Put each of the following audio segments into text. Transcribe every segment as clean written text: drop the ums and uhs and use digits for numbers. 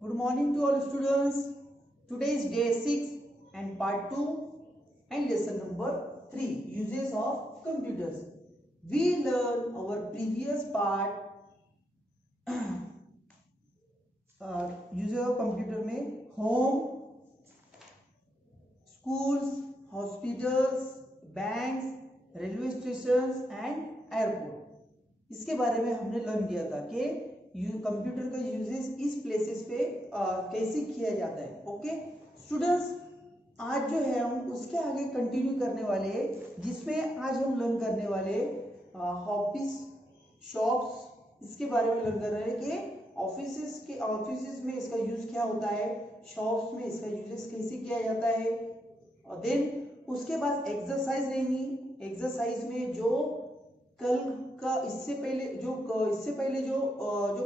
Good morning to all students. Today is day 6 and part 2 and lesson number 3, uses of computers. We learned our previous part uses of computer में home, schools, hospitals, banks, railway stations and airport. इसके बारे में हमने learn किया था कि computer का uses इस प्लेसेस पे कैसे किया जाता है. ओके स्टूडेंट्स, आज जो है हम उसके आगे कंटिन्यू करने वाले हैं, जिसमें आज हम लर्न करने वाले ऑफिस, शॉप्स, इसके बारे में लर्न कर रहे हैं कि ऑफिस में इसका यूज क्या होता है, शॉप्स में इसका यूजेस कैसे किया जाता है. और देन उसके बाद एक्सरसाइज रहेंगी. एक्सरसाइज में जो कल का इससे पहले जो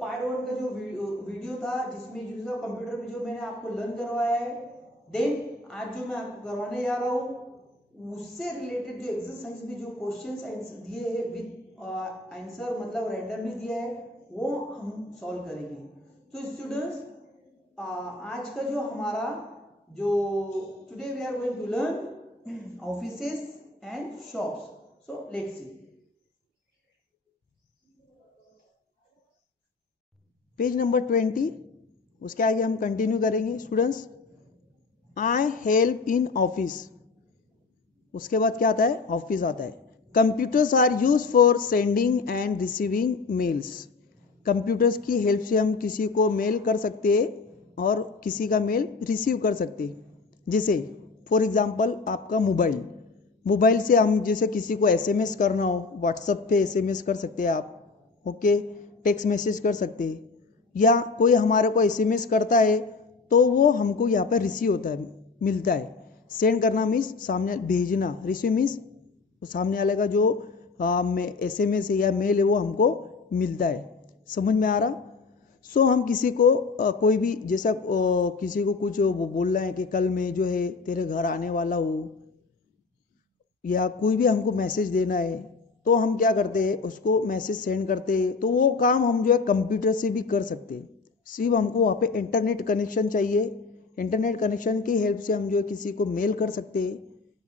पार्ट 1 का जो वीडियो था जिसमें यूज ऑफ कंप्यूटर में जो मैंने आपको लर्न करवाया है, देन आज जो मैं आपको करवाने जा रहा हूँ उससे रिलेटेड जो एक्सरसाइज में जो क्वेश्चंस आंसर दिए हैं विद आंसर मतलब रैंडमली दिया है वो हम सॉल्व करेंगे. तो स्टूडेंट्स, आज का जो हमारा जो today we are going to learn offices and shops. So let's see. Page number 20, उसके आगे हम कंटिन्यू करेंगे. Students, I help in office, उसके बाद क्या आता है, ऑफिस आता है. Computers are use for sending and receiving mails. Computers की हेल्प से हम किसी को मेल कर सकते हैं और किसी का मेल रिसीव कर सकते हैं. जैसे फॉर एग्जांपल आपका मोबाइल से हम जैसे किसी को एसएमएस करना हो, व्हाट्सएप पे एसएमएस कर सकते हैं आप. ओके, टेक्स्ट मैसेज कर सकते हैं, या कोई हमारे को एसएमएस करता है तो वो हमको यहाँ पर रिसीव होता है, मिलता है. सेंड करना मीन्स सामने भेजना, रिसीव मीन्स सामने वाले का जो एसएमएस है या मेल है वो हमको मिलता है. समझ में आ रहा. सो हम किसी को कोई भी जैसा किसी को कुछ बोलना है कि कल मैं जो है तेरे घर आने वाला हूँ, या कोई भी हमको मैसेज देना है तो हम क्या करते हैं, उसको मैसेज सेंड करते हैं. तो वो काम हम जो है कंप्यूटर से भी कर सकते हैं. सिर्फ हमको वहाँ पे इंटरनेट कनेक्शन चाहिए. इंटरनेट कनेक्शन की हेल्प से हम जो है किसी को मेल कर सकते हैं.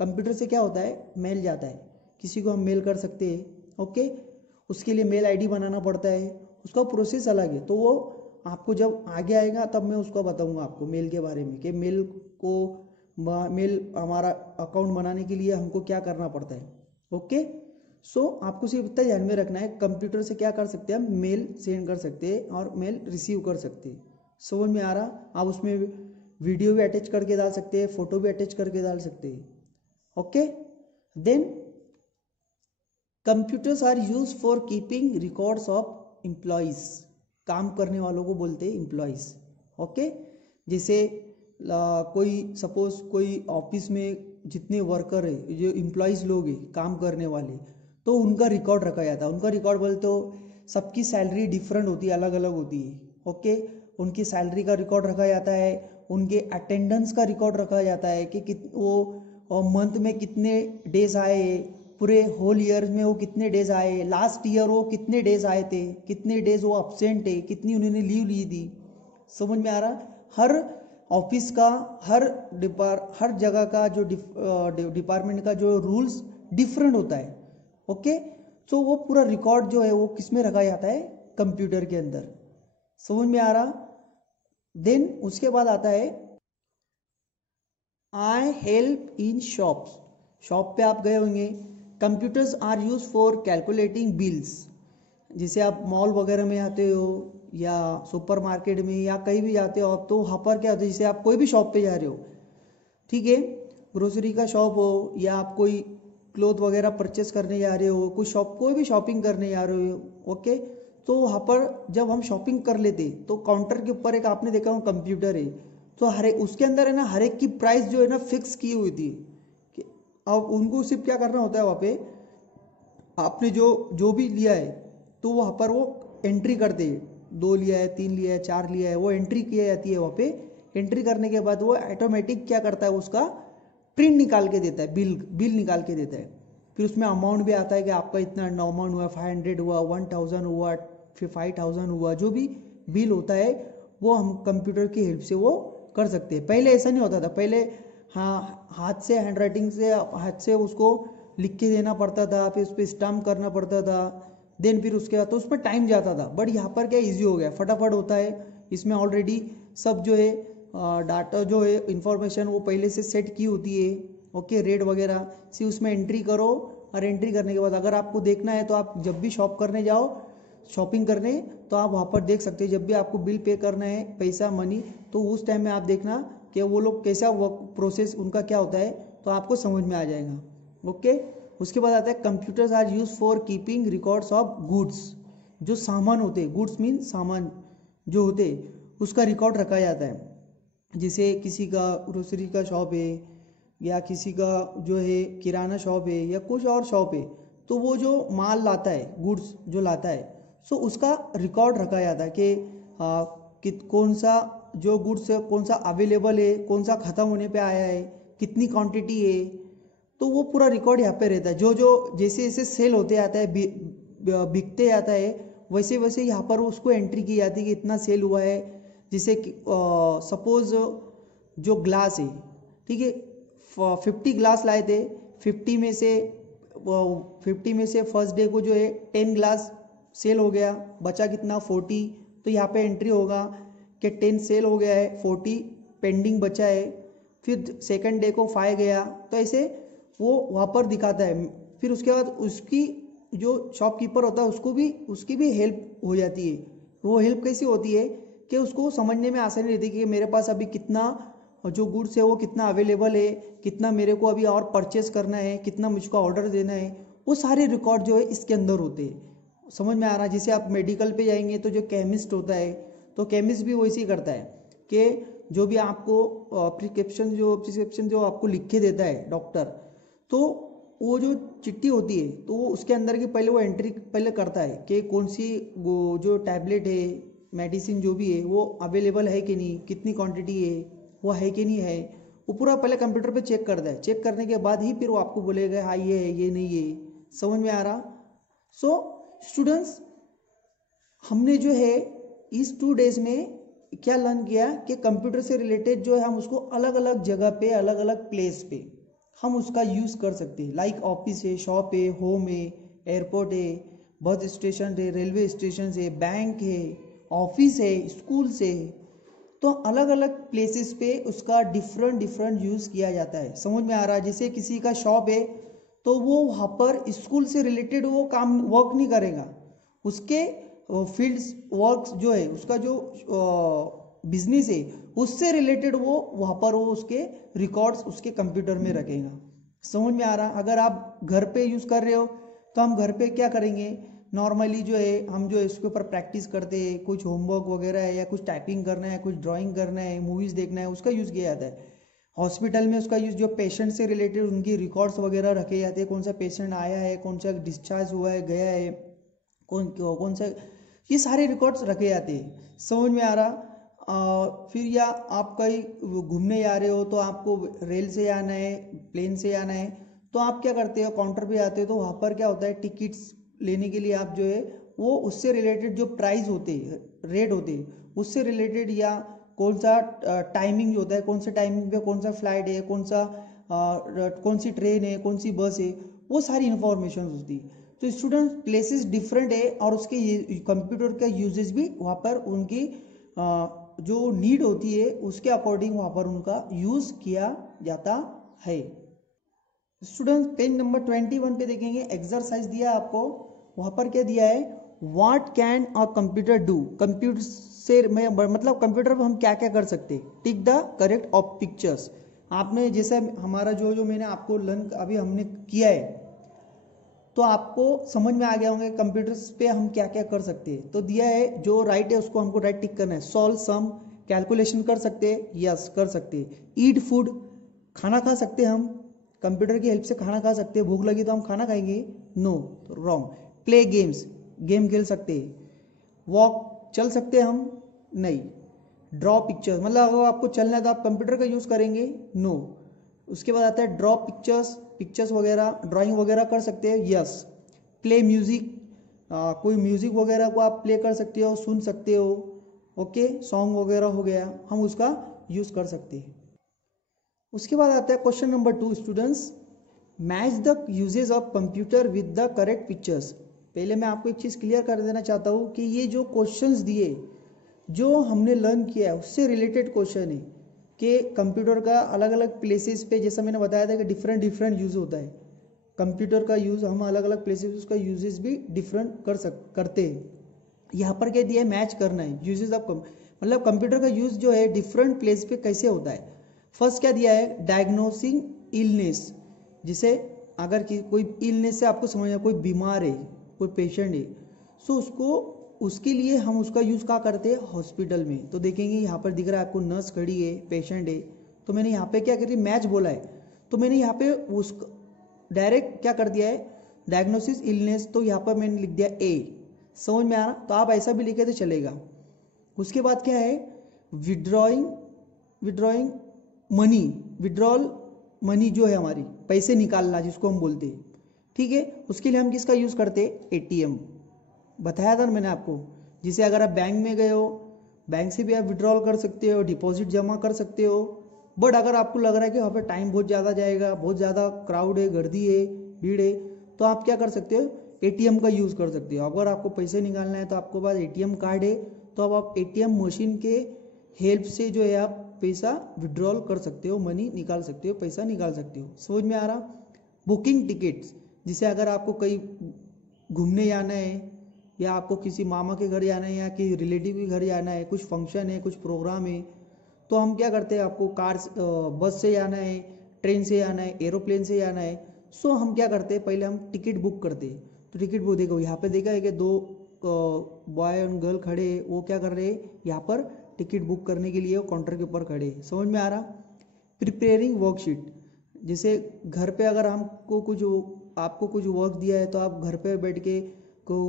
कंप्यूटर से क्या होता है, मेल जाता है, किसी को हम मेल कर सकते हैं. ओके, उसके लिए मेल आईडी बनाना पड़ता है, उसका प्रोसेस अलग है. तो वो आपको जब आगे आएगा तब मैं उसको बताऊँगा आपको मेल के बारे में कि मेल हमारा अकाउंट बनाने के लिए हमको क्या करना पड़ता है. ओके, सो आपको सिर्फ इतना ध्यान में रखना है, कंप्यूटर से क्या कर सकते हैं, हम मेल सेंड कर सकते हैं और मेल रिसीव कर सकते हैं. समझ में आ रहा. आप उसमें वीडियो भी अटैच करके डाल सकते हैं, फोटो भी अटैच करके डाल सकते हैं. Okay, then computers are use for keeping records of employees. काम करने वालों को बोलते हैं एम्प्लॉयज. ओके, जैसे कोई सपोज कोई ऑफिस में जितने वर्कर है, जो एम्प्लॉयज लोग हैं काम करने वाले, तो उनका रिकॉर्ड रखा जाता है. उनका रिकॉर्ड बोलते तो सबकी सैलरी डिफरेंट होती है, अलग अलग होती है. ओके, उनकी सैलरी का रिकॉर्ड रखा जाता है, उनके अटेंडेंस का रिकॉर्ड रखा जाता है कि वो मंथ में कितने डेज आए, पूरे होल ईयर में वो कितने डेज आए, लास्ट ईयर वो कितने डेज आए थे, कितने डेज वो अपसेंट है, कितनी उन्होंने लीव ली थी. समझ में आ रहा. हर ऑफिस का हर जगह का जो डिपार्टमेंट का जो रूल्स डिफरेंट होता है. ओके, सो वो पूरा रिकॉर्ड जो है वो किस में रखा जाता है, कंप्यूटर के अंदर. समझ में आ रहा. देन उसके बाद आता है I help in shops. Shop पे आप गए होंगे. Computers are use for calculating bills. जैसे आप मॉल वगैरह में आते हो या सुपरमार्केट में या कहीं भी जाते हो आप, तो वहाँ पर क्या होता है, जैसे आप कोई भी शॉप पे जा रहे हो, ठीक है, ग्रोसरी का शॉप हो या आप कोई क्लोथ वगैरह परचेस करने जा रहे हो, कोई भी शॉपिंग करने जा रहे हो. ओके, तो वहाँ पर जब हम शॉपिंग कर लेते तो काउंटर के ऊपर एक आपने देखा हो कंप्यूटर है, तो हर एक उसके अंदर है ना, हर एक की प्राइस जो है ना फिक्स की हुई थी. अब उनको सिर्फ क्या करना होता है, वहाँ पे आपने जो भी लिया है तो वहाँ पर वो एंट्री करते हैं, 2 लिया है, 3 लिया है, 4 लिया है, वो एंट्री की जाती है. वहाँ पे एंट्री करने के बाद वो ऑटोमेटिक क्या करता है, उसका प्रिंट निकाल के देता है, बिल निकाल के देता है. फिर उसमें अमाउंट भी आता है कि आपका इतना अमाउंट हुआ, 500 हुआ, 1000 हुआ, फिर 5000 हुआ, जो भी बिल होता है वो हम कंप्यूटर की हेल्प से वो कर सकते हैं। पहले ऐसा नहीं होता था, पहले हाँ हाथ से हैंडराइटिंग से हाथ से उसको लिख के देना पड़ता था, फिर उस पर स्टाम्प करना पड़ता था, देन फिर उसके बाद तो उसमें टाइम जाता था। बट यहाँ पर क्या इजी हो गया, फटाफट होता है। इसमें ऑलरेडी सब जो है डाटा जो है इंफॉर्मेशन वो पहले से सेट की होती है। ओके, रेट वगैरह सी उसमें एंट्री करो, और एंट्री करने के बाद अगर आपको देखना है तो आप जब भी शॉप करने जाओ, शॉपिंग करने, तो आप वहाँ पर देख सकते हैं। जब भी आपको बिल पे करना है, पैसा मनी, तो उस टाइम में आप देखना कि वो लोग कैसा वर्क प्रोसेस उनका क्या होता है, तो आपको समझ में आ जाएगा। ओके, उसके बाद आता है computers are use for keeping records of goods. जो सामान होते हैं, गुड्स मीन सामान जो होते हैं, उसका रिकॉर्ड रखा जाता है। जैसे किसी का ग्रोसरी का शॉप है, या किसी का जो है किराना शॉप है, या कुछ और शॉप है, तो वो जो माल लाता है, गुड्स जो लाता है, सो उसका रिकॉर्ड रखा जाता है कि कौन सा जो गुड्स है, कौन सा अवेलेबल है, कौन सा ख़त्म होने पे आया है, कितनी क्वांटिटी है, तो वो पूरा रिकॉर्ड यहाँ पे रहता है। जो जो जैसे जैसे सेल होते आता है, बिकते आता है, वैसे वैसे यहाँ पर उसको एंट्री की जाती है कि इतना सेल हुआ है। जैसे सपोज जो ग्लास है, ठीक है, 50 ग्लास लाए थे, 50 में से फर्स्ट डे को जो है 10 ग्लास सेल हो गया, बचा कितना 40, तो यहाँ पे एंट्री होगा कि 10 सेल हो गया है, 40 पेंडिंग बचा है। फिर सेकंड डे को 5 गया, तो ऐसे वो वहाँ पर दिखाता है। फिर उसके बाद उसकी जो शॉपकीपर होता है उसकी भी हेल्प हो जाती है। वो हेल्प कैसी होती है कि उसको समझने में आसानी रहती है कि मेरे पास अभी कितना जो गुड्स है वो कितना अवेलेबल है, कितना मेरे को अभी और परचेस करना है, कितना मुझको ऑर्डर देना है, वो सारे रिकॉर्ड जो है इसके अंदर होते हैं। समझ में आ रहा है? जैसे आप मेडिकल पे जाएंगे तो जो केमिस्ट होता है, तो केमिस्ट भी वैसे ही करता है कि जो भी आपको प्रिस्क्रिप्शन जो आपको लिख के देता है डॉक्टर, तो वो जो चिट्ठी होती है तो वो उसके अंदर की पहले वो एंट्री पहले करता है कि कौन सी वो जो टैबलेट है, मेडिसिन जो भी है, वो अवेलेबल है कि नहीं, कितनी क्वांटिटी है, वो है कि नहीं है, वो पूरा पहले कंप्यूटर पे चेक करता है। चेक करने के बाद ही फिर वो आपको बोलेगा हाँ ये है, ये नहीं है। समझ में आ रहा? सो स्टूडेंट्स, हमने जो है इस 2 डेज में क्या लर्न किया कि कंप्यूटर से रिलेटेड जो है हम उसको अलग अलग जगह पे, अलग अलग प्लेस पे हम उसका यूज़ कर सकते हैं। लाइक ऑफिस है, शॉप है, होम है, एयरपोर्ट है, बस स्टेशन है, रेलवे स्टेशन है, बैंक है, ऑफिस है, स्कूल है, तो अलग अलग प्लेसेस पे उसका डिफरेंट यूज़ किया जाता है। समझ में आ रहा है? जैसे किसी का शॉप है तो वो वहाँ पर स्कूल से रिलेटेड वो काम वर्क नहीं करेगा, उसके फील्ड्स वर्क्स जो है, उसका जो बिजनेस है उससे रिलेटेड वो वहाँ पर वो उसके रिकॉर्ड्स उसके कंप्यूटर में रखेगा। समझ में आ रहा? अगर आप घर पे यूज़ कर रहे हो तो हम घर पे क्या करेंगे, नॉर्मली जो है हम जो इसके ऊपर प्रैक्टिस करते हैं, कुछ होमवर्क वगैरह है, या कुछ टाइपिंग करना है, कुछ ड्राइंग करना है, मूवीज़ देखना है, उसका यूज़ किया जाता है। हॉस्पिटल में उसका यूज़ जो पेशेंट से रिलेटेड उनकी रिकॉर्ड्स वगैरह रखे जाते हैं, कौन सा पेशेंट आया है, कौन सा डिस्चार्ज हुआ है, गया है, कौन सा, ये सारे रिकॉर्ड्स रखे जाते हैं। समझ में आ रहा? फिर या आप कहीं घूमने जा रहे हो तो आपको रेल से आना है, प्लेन से आना है, तो आप क्या करते हो, काउंटर पे आते हो, तो वहाँ पर क्या होता है, टिकट्स लेने के लिए आप जो है वो उससे रिलेटेड जो प्राइस होते हैं, रेट होते हैं, उससे रिलेटेड, या कौन सा टाइमिंग होता है, कौन सा टाइमिंग पे कौन सा फ्लाइट है, कौन सी ट्रेन है, कौन सी बस है, वो सारी इंफॉर्मेशन होती है। तो स्टूडेंट प्लेसेस डिफरेंट है और उसके कंप्यूटर का यूजेज भी वहाँ पर उनकी जो नीड होती है उसके अकॉर्डिंग वहाँ पर उनका यूज़ किया जाता है। स्टूडेंट पेज नंबर 21 पे देखेंगे, एक्सरसाइज दिया आपको, वहाँ पर क्या दिया है, what can a computer do. Computer से मतलब कंप्यूटर पर हम क्या क्या कर सकते हैं, tick the correct of pictures. आपने जैसे हमारा जो मैंने आपको लर्न अभी हमने किया है, तो आपको समझ में आ गया होंगे कंप्यूटर्स पे हम क्या क्या कर सकते हैं। तो दिया है जो राइट है उसको हमको राइट टिक करना है। सॉल्व सम, कैलकुलेशन कर सकते हैं, यस कर सकते हैं। ईट फूड, खाना खा सकते हैं हम, कंप्यूटर की हेल्प से खाना खा सकते हैं। भूख लगी तो हम खाना खाएंगे, no, wrong. Play games, game खेल सकते हैं। वॉक, चल सकते हैं हम, नहीं। ड्रॉ पिक्चर्स, मतलब अगर आपको चलना है तो आप कंप्यूटर का यूज़ करेंगे, नो। उसके बाद आता है ड्रॉ पिक्चर्स वगैरह, ड्राइंग वगैरह कर सकते हैं, यस। प्ले म्यूज़िक, कोई म्यूज़िक वगैरह को आप प्ले कर सकते हो, सुन सकते हो, ओके, सॉन्ग वगैरह हो गया, हम उसका यूज़ कर सकते हैं। उसके बाद आता है question number 2 students, match the uses of computer with the correct pictures. पहले मैं आपको एक चीज़ क्लियर कर देना चाहता हूँ कि ये जो क्वेश्चंस दिए, जो हमने लर्न किया है उससे रिलेटेड क्वेश्चन है कि कंप्यूटर का अलग अलग प्लेसेस पे, जैसा मैंने बताया था कि डिफरेंट डिफरेंट यूज़ होता है कंप्यूटर का यूज़, हम अलग अलग प्लेसेस उसका यूजेस भी डिफरेंट करते हैं। यहाँ पर क्या दिया है, मैच करना है यूजेस ऑफ मतलब कंप्यूटर का यूज़ जो है डिफरेंट प्लेस पे कैसे होता है। फर्स्ट क्या दिया है, डायग्नोसिंग इलनेस, जिसे अगर कोई इलनेस से आपको समझना, कोई बीमार है, कोई पेशेंट है, सो उसके लिए हम उसका यूज़ क्या करते हैं, हॉस्पिटल में। तो देखेंगे यहाँ पर दिख रहा है आपको नर्स खड़ी है, पेशेंट है, तो मैंने यहाँ पे क्या करी, मैच बोला है, तो मैंने यहाँ पे उस डायरेक्ट क्या कर दिया है, डायग्नोसिस इलनेस, तो यहाँ पर मैंने लिख दिया ए। समझ में आ रहा, तो आप ऐसा भी लिखे तो चलेगा। उसके बाद क्या है, विड्रॉइंग मनी, विड्रॉल मनी जो है हमारी पैसे निकालना जिसको हम बोलते हैं, ठीक है। उसके लिए हम किसका यूज़ करते हैं, एटीएम। बताया था ना मैंने आपको, जिसे अगर आप बैंक में गए हो, बैंक से भी आप विड्रॉल कर सकते हो, डिपॉजिट जमा कर सकते हो। बट अगर आपको लग रहा है कि वहाँ पे टाइम बहुत ज़्यादा जाएगा, बहुत ज़्यादा क्राउड है, गर्दी है, भीड़ है, तो आप क्या कर सकते हो, एटीएम का यूज़ कर सकते हो। अगर आपको पैसे निकालना है तो आपके पास एटीएम कार्ड है, तो अब आप एटीएम मशीन के हेल्प से जो है आप पैसा विड्रॉल कर सकते हो, मनी निकाल सकते हो, पैसा निकाल सकते हो। समझ में आ रहा। बुकिंग टिकट्स, जिसे अगर आपको कहीं घूमने जाना है, या आपको किसी मामा के घर जाना है, या किसी रिलेटिव के घर जाना है, कुछ फंक्शन है, कुछ प्रोग्राम है, तो हम क्या करते हैं, आपको बस से जाना है, ट्रेन से जाना है, एरोप्लेन से जाना है, सो हम क्या करते हैं, पहले हम टिकट बुक करते हैं। तो टिकट बुक देखो यहाँ पे देखा है कि 2 बॉय और गर्ल खड़े, वो क्या कर रहे हैं, यहाँ पर टिकट बुक करने के लिए वो काउंटर के ऊपर खड़े। समझ में आ रहा। प्रिपेयरिंग वर्कशीट, जैसे घर पे अगर आपको कुछ वर्क दिया है, तो आप घर पे बैठ के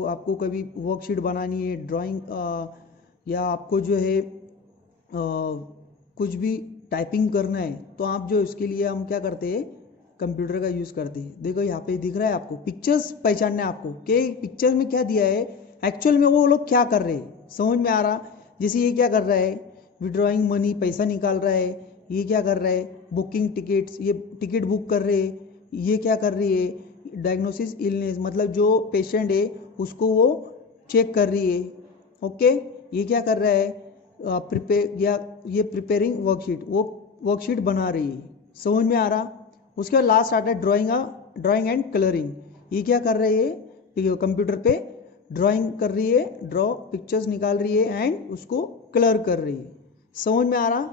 आपको कभी वर्कशीट बनानी है, ड्राइंग, या आपको जो है कुछ भी टाइपिंग करना है, तो आप जो इसके लिए हम क्या करते हैं, कंप्यूटर का यूज़ करते हैं। देखो यहाँ पे दिख रहा है आपको, पिक्चर्स पहचानना है आपको कि पिक्चर में क्या दिया है, एक्चुअल में वो लोग क्या कर रहे हैं। समझ में आ रहा। जैसे ये क्या कर रहा है, विड्रॉइंग मनी, पैसा निकाल रहा है, ये क्या कर रहा है, बुकिंग टिकट्स, ये टिकट बुक कर रहे हैं, ये क्या कर रही है, डायग्नोसिस इलनेस, मतलब जो पेशेंट है उसको वो चेक कर रही है। ओके, ये क्या कर रहा है, प्रिपेयरिंग वर्कशीट, वो वर्कशीट बना रही है। समझ में आ रहा। उसके बाद लास्ट आता है ड्राइंग एंड कलरिंग। ये क्या कर रही है, कंप्यूटर पे ड्राइंग कर रही है, ड्रॉ पिक्चर्स निकाल रही है एंड उसको कलर कर रही है। समझ में आ रहा।